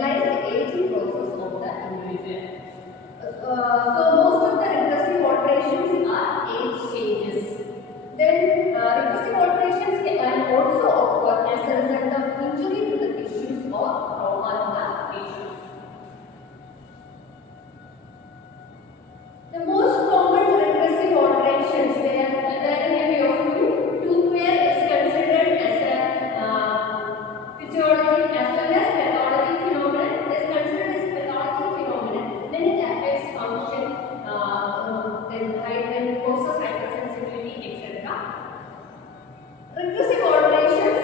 generalized aging process of the individual. So most of the regressive alterations are age changes. Then regressive alterations can also occur as a result of injury to the tissues or trauma to the tissues. The most common regressive alterations, they are varying a few of you. Tooth wear is considered as a physiologic as well as pathologic phenomenon. It is considered as pathologic phenomenon. Then it affects function, then causes hypersensitivity, etc. Regressive alterations,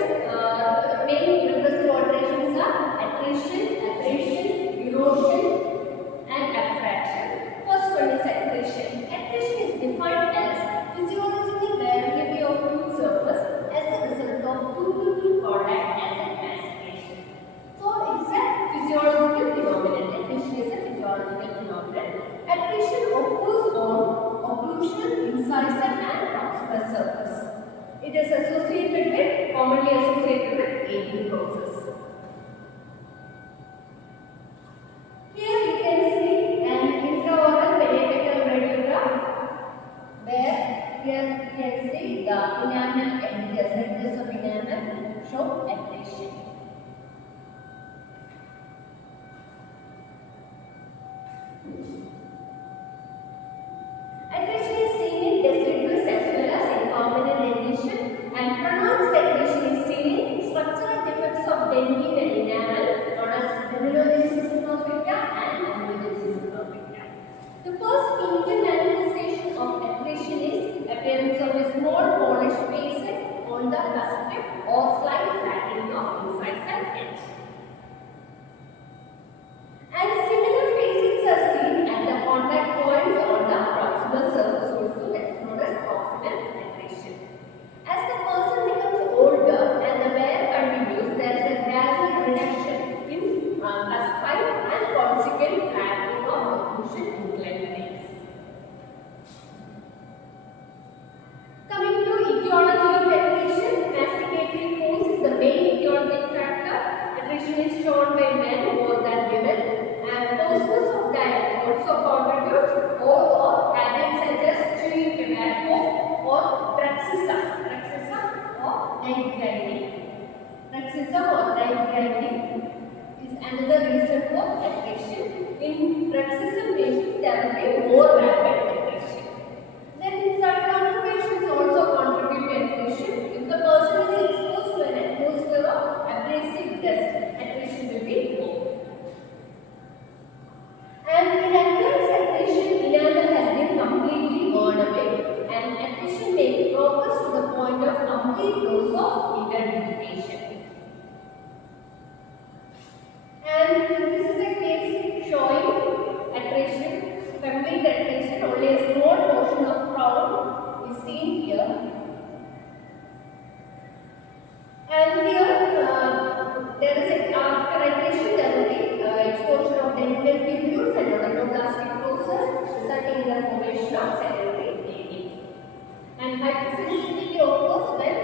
main regressive alterations are attrition, abrasion, erosion, and abstraction. First one is attrition. Attrition is defined as physiological variability of tooth surface as a result of tooth-to-tooth contact and mastication. So it is a physiological phenomenon. Attrition is a physiological phenomenon. Attrition occurs on occlusal, incisor, and proximal surface. It is commonly associated with aging process. Here you can see an intraoral periapical radiograph where here you can see the enamel edges of enamel show attrition. Attrition is seen in deciduous as well as in permanent dentition, and pronounced attrition is seen in structural defects of dentine and enamel known as granulogenesis imperfecta and amelogenesis imperfecta. The first clinical manifestation of attrition is appearance of a small polished facet on the cusp or slight flattening of incisor edge. And similar facets are seen at the contact points on the proximal surface also, that is known as proximal attrition. As the person becomes older and the wear continues, there is a gradual reduction in cuspi and consequent flattening of occlusion inclined planes. Coming to etiology of attrition, masticatory force is the main etiologic factor. Attrition is shown by men more than women, and causes of diet also contributes, or habits such as chewing tobacco or bruxism or night grinding is another reason for attrition. In bruxism patients, there will be more rapid attrition. Then certain occupations also contribute to attrition. If the person is exposed to an atmosphere of abrasive dust, attrition will be more. And in advanced attrition, enamel has been completely worn away, and attrition may progress to the point of complete loss of identification. And this is a case showing attrition, complete attrition, only a small portion of crown is seen here. And here there is after attrition there will be exposure of dental tubules and odontoblastic process resulting in the formation of secondary aging. And hypersensitivity occurs when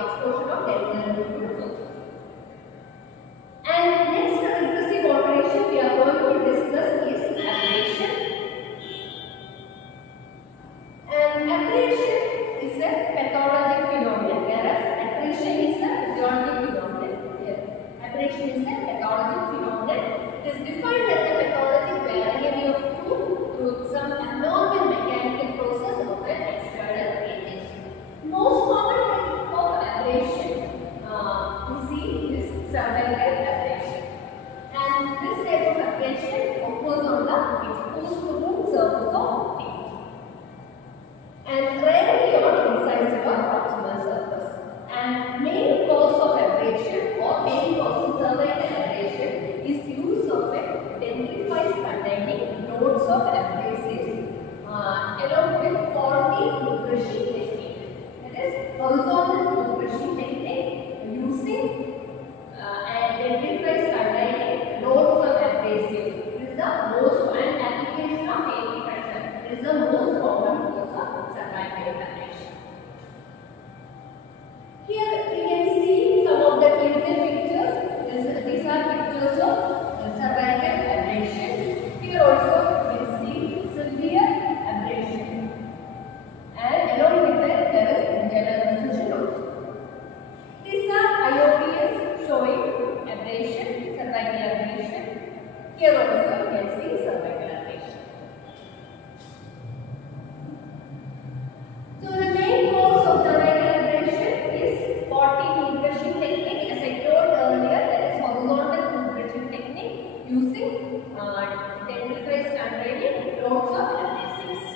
exposure of dental tubules occurs. And next regressive alteration we are going to discuss is abrasion. And abrasion is a pathologic phenomenon, whereas attrition is a physiologic phenomenon. Here, abrasion is a pathologic phenomenon. It is defined as the pathologic variability of tooth through some abnormal mechanical process of an external agent. Most common type of abrasion causing cervical abrasion. So the main cause of cervical abrasion is 40 brushing technique, as I told earlier, that is horizontal brushing technique using dentifrice containing lots of abrasives.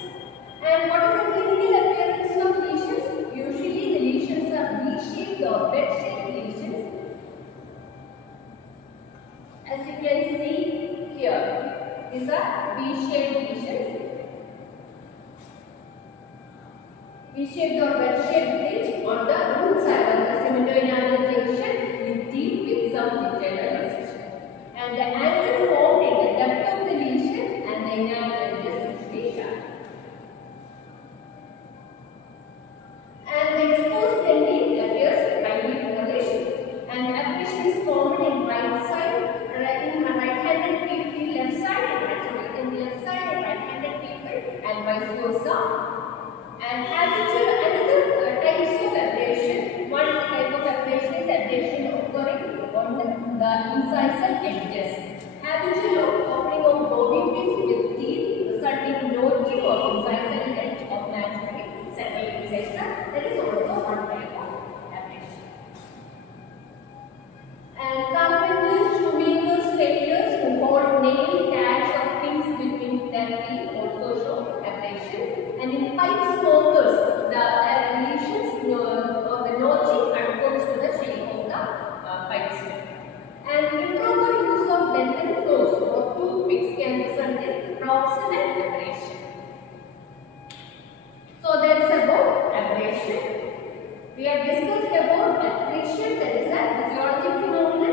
And what is the clinical appearance of lesions? Usually the lesions are V-shaped or bed-shaped lesions. As you can see here, these are V-shaped lesions. V-shaped or wedge-shaped ridge on the root side of the cemento-enamel junction with teeth with some detailed incision. And the angle formed in the depth of the lesion and the enamel edges usually sharp. And the exposed tendon appears highly polarized. And abrasion is common in right side, in right-handed people, left side, in left side in right-handed people, and vice versa. And another types of abrasion. One type of abrasion is abrasion occurring on the incisal edges. Habitual opening of bobby pins with teeth resulting in notching of incisal edge of maxillary central incisor. That is also one type of abrasion. And carpenters, shoemakers, tailors who hold nail tags or pins between their teeth also show abrasion. And in pipe smokers, the lesions or the notching conforms to the shape of the pipe stem. And improper use of dental floss or toothpicks can result in proximal abrasion. So that's about abrasion. We have discussed about accretion, that is a physiologic phenomenon.